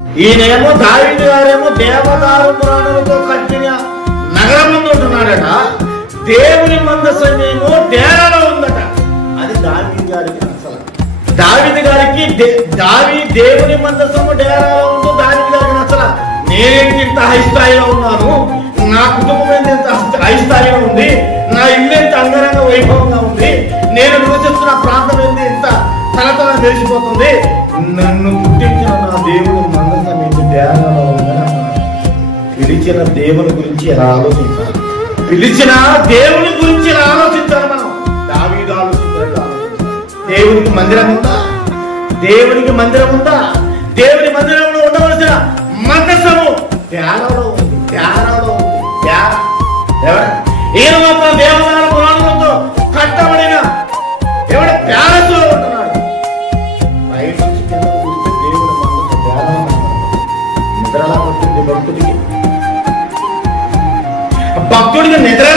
ఈయనేమో దావీదు గారేమో దేవదారు పురాణాలతో కట్టిన నగరం ముందు ఉంటున్నాడట. దేవుని మందసమేమో డేరాలో ఉందట. అది దావీదు గారికి నచ్చల. దావీదు గారికి దేవుని మందసము డేరాలో ఉందో దావీదు గారికి నచ్చల. నేనేంటి ఇంత హై స్థాయిలో ఉన్నాను, నా కుటుంబం ఏంటి ఇంత హై స్థాయిలో ఉంది, నా ఇల్లు ఎంత అంగరంగ వైభవంగా ఉంది, నేను నివసిస్తున్న ప్రాంతం ఏంటి ఇంత తలతల తెలిసిపోతుంది, నన్ను పుట్టించిన నా దేవుని మందసం ఏంటి డేరాలో ఉందని. పిలిచిన దేవుని గురించి ఎలా ఆలోచించాలి? పిలిచిన దేవుని గురించి ఎలా ఆలోచించాలి? మనం దావీదు ఆలోచించాలి. దేవునికి మందిరం ఉందా? దేవునికి మందిరం ఉందా? దేవుని మందిరంలో ఉండవలసిన మందసము డేరాలో ఉంది. డేరాలో ఉంది. ఈయన మాత్రం దేవదారు పురాణంతో కట్టబడిన ఎవడ ప్యాలెస్లో ఉంటున్నాడు. బయట నుంచి కింద చూస్తే దేవుని మందసం డేరాలో నిద్రలా పట్టింది భక్తుడికి. భక్తుడికి నిద్ర